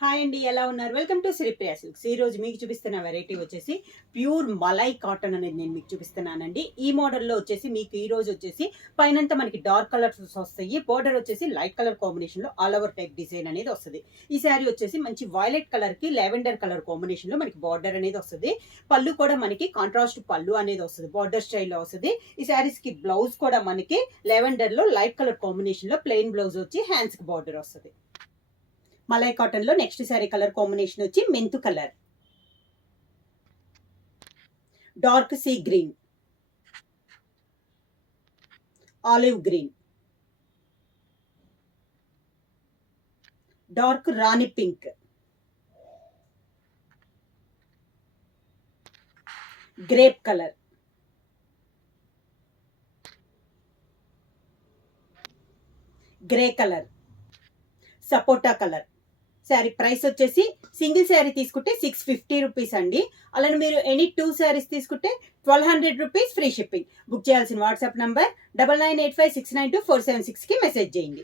Hi అండి, ఎలా ఉన్నారు? Welcome to Sripriya silks. ఈ రోజు మీకు చూపిస్తున్న వెరైటీ వచ్చేసి ప్యూర్ మలై కాటన్ అనేది నేను మీకు చూపిస్తున్నానండి. ఈ మోడల్లో వచ్చేసి మీకు ఈ రోజు వచ్చేసి పైనంతా మనకి డార్క్ కలర్స్ వస్తాయి. బోర్డర్ వచ్చేసి లైట్ కలర్ కాంబినేషన్ లో ఆల్ ఓవర్ టైప్ డిజైన్ అనేది వస్తుంది. ఈ శారీ వచ్చేసి మంచి వైలెట్ కలర్ కి లెవెండర్ కలర్ కాంబినేషన్ లో మనకి బార్డర్ అనేది వస్తుంది. పళ్ళు కూడా మనకి కాంట్రాస్ట్ పళ్ళు అనేది వస్తుంది, బార్డర్ స్టైల్లో వస్తుంది. ఈ శారీస్ కి బ్లౌజ్ కూడా మనకి లెవెండర్ లో లైట్ కలర్ కాంబినేషన్ లో ప్లెయిన్ బ్లౌజ్ వచ్చి హ్యాండ్స్ కి బార్డర్ వస్తుంది. మలై కాటన్ లో నెక్స్ట్ శారీ కలర్ కాంబినేషన్ వచ్చి మెంతు colour, dark sea green, olive green, dark rani pink, grape colour, grey colour, sapota colour. Sari price వచ్చేసి సింగిల్ శారీ తీసుకుంటే 650 రూపీస్ అండి. అలానే మీరు ఎనీ 2 శారీస్ తీసుకుంటే 1200 రూపీస్ ఫ్రీ షిప్పింగ్. బుక్ చేయాల్సిన వాట్సాప్ నంబర్ 9985692476కి మెసేజ్ చేయండి.